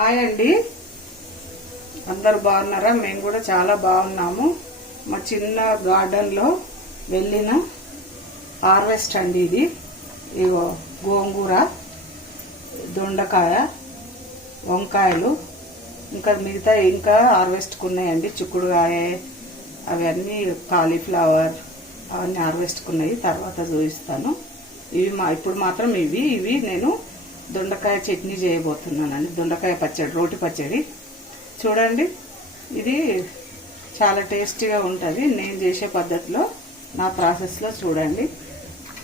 Hi అండి. అందరు బాగున్నారా? మేము కూడా చాలా బాగున్నాము. మా చిన్న గార్డెన్లో వెళ్ళిన హార్వెస్ట్ అండి ఇది. ఇగో గోంగూర దొండకాయ వంకాయలు ఇంకా మిగతా ఇంకా హార్వెస్ట్కి ఉన్నాయండి. చిక్కుడుకాయ అవన్నీ కాలీఫ్లవర్ అవన్నీ హార్వెస్ట్కి ఉన్నాయి. తర్వాత చూపిస్తాను. ఇవి మా ఇప్పుడు మాత్రం ఇవి ఇవి నేను దొండకాయ చట్నీ చేయబోతున్నానండి. దొండకాయ పచ్చడి రోటి పచ్చడి. చూడండి ఇది చాలా టేస్టీగా ఉంటుంది. నేను చేసే పద్ధతిలో నా ప్రాసెస్లో చూడండి.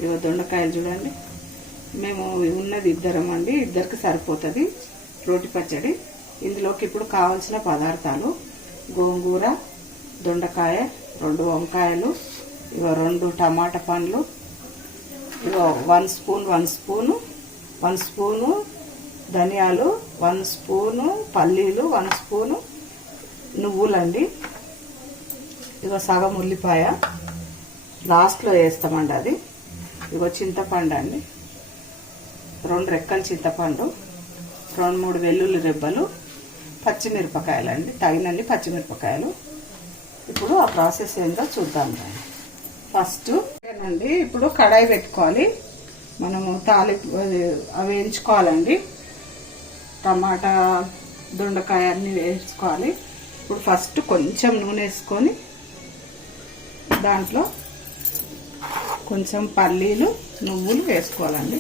ఇవో దొండకాయలు చూడండి. మేము ఉన్నది ఇద్దరం అండి. ఇద్దరికి సరిపోతుంది రోటి పచ్చడి. ఇందులోకి ఇప్పుడు కావాల్సిన పదార్థాలు గోంగూర దొండకాయ రెండు వంకాయలు ఇవో రెండు టమాటా పండ్లు ఇగో one spoon one spoon one spoon ధనియాలు వన్ స్పూను పల్లీలు వన్ స్పూను నువ్వులండి. ఇగో సగం ఉల్లిపాయ. లాస్ట్లో వేస్తామండి అది. ఇగో చింతపండు అండి. రెండు రెక్కలు చింతపండు రెండు మూడు వెల్లుల్లి రెబ్బలు పచ్చిమిరపకాయలు అండి తగినన్ని పచ్చిమిరపకాయలు. ఇప్పుడు ఆ ప్రాసెస్ ఏందో చూద్దాం ఫస్ట్ అండి ఇప్పుడు కడాయి పెట్టుకోవాలి. మనము తాలింపు అవి వేయించుకోవాలండి. టమాటా దొండకాయ అన్నీ వేసుకోవాలి ఇప్పుడు ఫస్ట్ కొంచెం నూనె వేసుకొని దాంట్లో కొంచెం పల్లీలు నువ్వులు వేసుకోవాలండి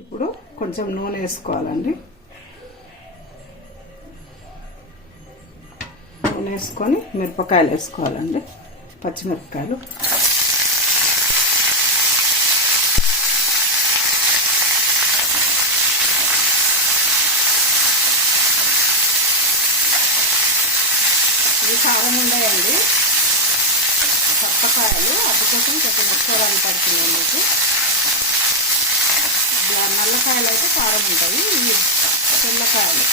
ఇప్పుడు కొంచెం నూనె వేసుకోవాలండి. నూనె వేసుకొని మిరపకాయలు వేసుకోవాలండి. పచ్చిమిరపకాయలు. ఇవి కారం ఉన్నాయండి పప్పకాయలు అందుకోసం కొంచెం ఎక్కువ పడుతున్నాయి మీకు నల్లకాయలు అయితే కారం ఉంటాయి ఇవి తెల్లకాయలు.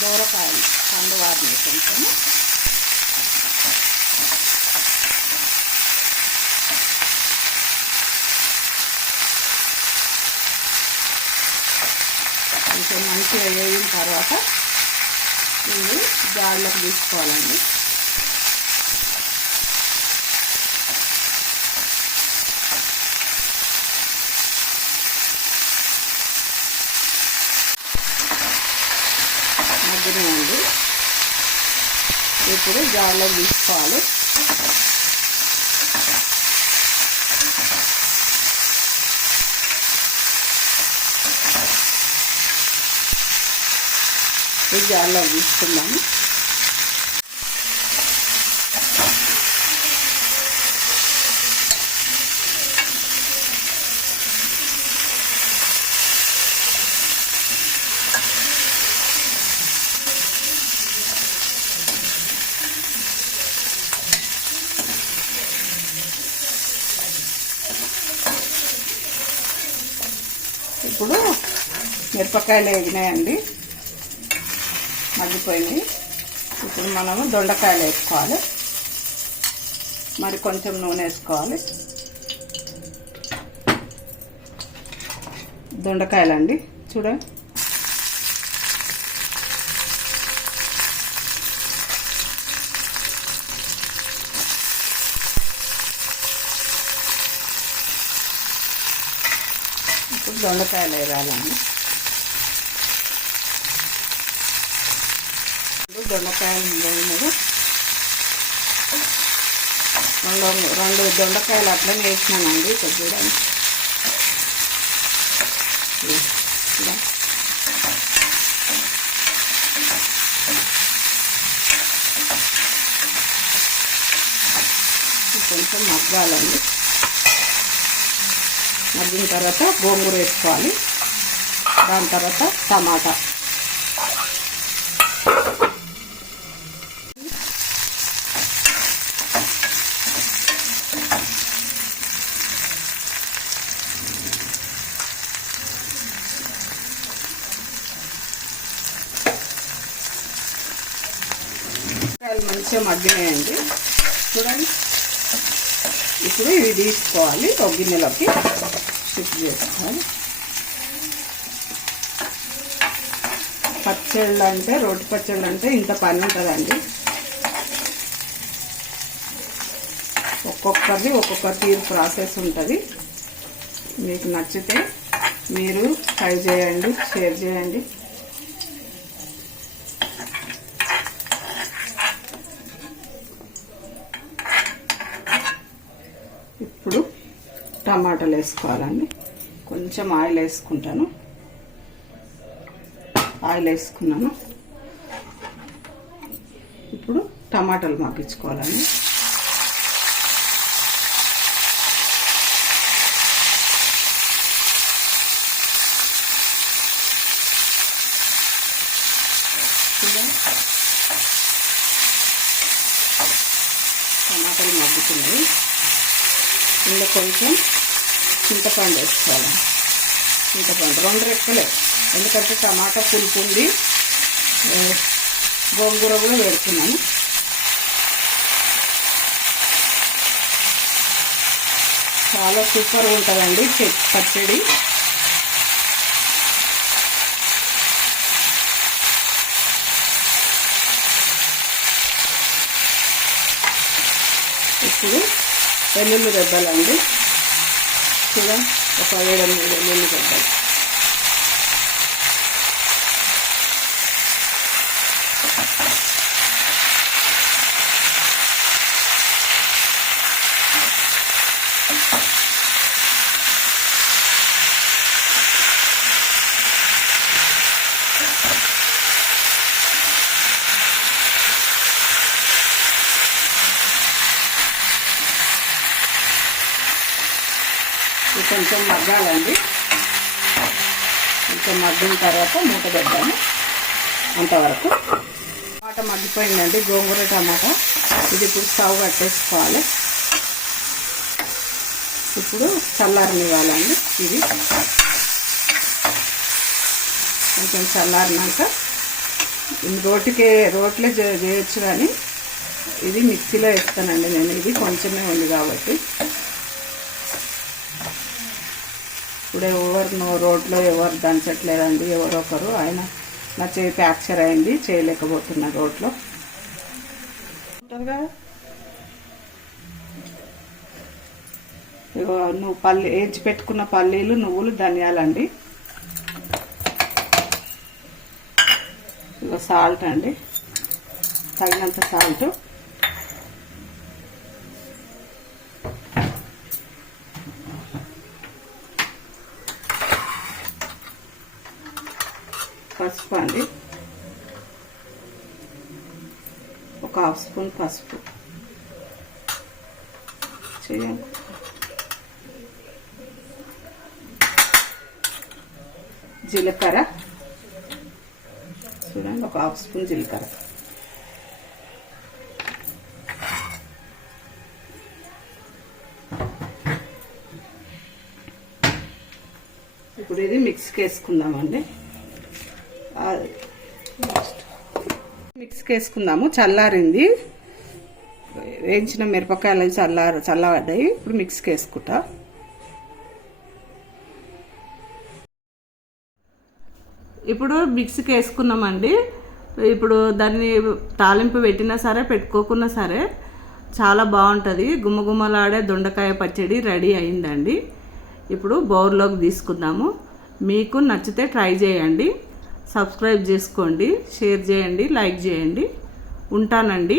దూరకాయలు పండు వాటిని కొంచెం కొంచెం మంచిగా వేగిన తర్వాత ఇవి జాళ్ళకు తీసుకోవాలండి. మగ్గినాయండి ఇప్పుడు జార్లో తీసుకోవాలి. ఈ జార్లో తీసుకుందాము ఇప్పుడు మిరపకాయలు వేగినాయండి. మగ్గిపోయింది ఇప్పుడు మనము దొండకాయలు వేసుకోవాలి. మరి కొంచెం నూనె వేసుకోవాలి. దొండకాయలు అండి చూడండి. దొండకాయలు వేయాలండి దొండకాయలు వేయలేదు రెండు రెండు దొండకాయలు అట్లనే వేసినానండి ఇక్కడ చూడండి కొంచెం మగ్గాలండి. మగ్గిన తర్వాత గోంగూర వేసుకోవాలి. దాని తర్వాత టమాటా. మంచిగా మగ్గినాయండి. చూడండి. ఇప్పుడు ఇవి తీసుకోవాలి ఒక గిన్నెలోకి. షిఫ్ట్ చేసుకోవాలి పచ్చళ్ళు అంటే రోటి పచ్చళ్ళు అంటే ఇంత పని ఉంటుందండి. ఒక్కొక్కరిది ఒక్కొక్క తీరు ప్రాసెస్ ఉంటుంది. మీకు నచ్చితే మీరు ట్రై చేయండి షేర్ చేయండి ఇప్పుడు టమాటాలు వేసుకోవాలండి. కొంచెం ఆయిల్ వేసుకుంటాను. ఆయిల్ వేసుకున్నాను. ఇప్పుడు టమాటాలు మగ్గించుకోవాలండి టమాటాలు మగ్గుతున్నాయి ఇందులో కొంచెం చింతపండు వేసుకోవాలి. చింతపండు రెండు రెక్కలే ఎందుకంటే టమాటా పులుపు ఉంది. గోంగూర కూడా వేడుతున్నాను చాలా సూపర్ ఉంటుందండి చె- పచ్చడి. ఇప్పుడు వెల్లుల్లి రెబ్బలండి. చూడ ఒక ఏడెనిమిది వెల్లుల్లి రెబ్బలు ఇది కొంచెం మగ్గాలండి. కొంచెం మగ్గిన తర్వాత మూత పెడతాము అంతవరకు. టమాటా మగ్గిపోయిందండి గోంగూర టమాటా. ఇది ఇప్పుడు స్టవ్ కట్టేసుకోవాలి ఇప్పుడు చల్లారనివ్వాలండి ఇది. కొంచెం చల్లారినాక ఇది రోటికే రోట్లో చే- చేయొచ్చు కానీ ఇది మిక్సీలో వేస్తానండి నేను. ఇది కొంచెమే ఉంది కాబట్టి. ఇప్పుడు ఎవరు రోడ్లో ఎవరు దంచట్లేదండి ఎవరో ఒకరు. ఆయన నా చేయి ఫ్రాక్చర్ అయింది చేయలేకపోతున్నా రోడ్లో. ఉంటుంది కదా ఇగో నువ్వు పల్లి వేయించి పెట్టుకున్న పల్లీలు నువ్వులు ధనియాలండి. ఇగో సాల్ట్ అండి. తగినంత సాల్ట్ పసుపు అండి ఒక హాఫ్ స్పూన్ పసుపు. చేయండి జీలకర్ర. చూడండి ఒక హాఫ్ స్పూన్ జీలకర్ర. ఇప్పుడు ఇది మిక్స్కి వేసుకుందామండి. మిక్స్కి వేసుకుందాము చల్లారింది. వేయించిన మిరపకాయలు చల్లారు చల్లబడ్డాయి. ఇప్పుడు మిక్స్కి వేసుకుంటా ఇప్పుడు మిక్సీకి వేసుకున్నామండి ఇప్పుడు దాన్ని తాలింపు పెట్టినా సరే పెట్టుకోకున్నా సరే చాలా బాగుంటుంది. గుమ్మగుమ్మలాడే దొండకాయ పచ్చడి రెడీ అయిందండి. ఇప్పుడు బౌర్లోకి తీసుకుందాము. మీకు నచ్చితే ట్రై చేయండి. సబ్స్క్రైబ్ చేసుకోండి షేర్ చేయండి లైక్ చేయండి. ఉంటానండి.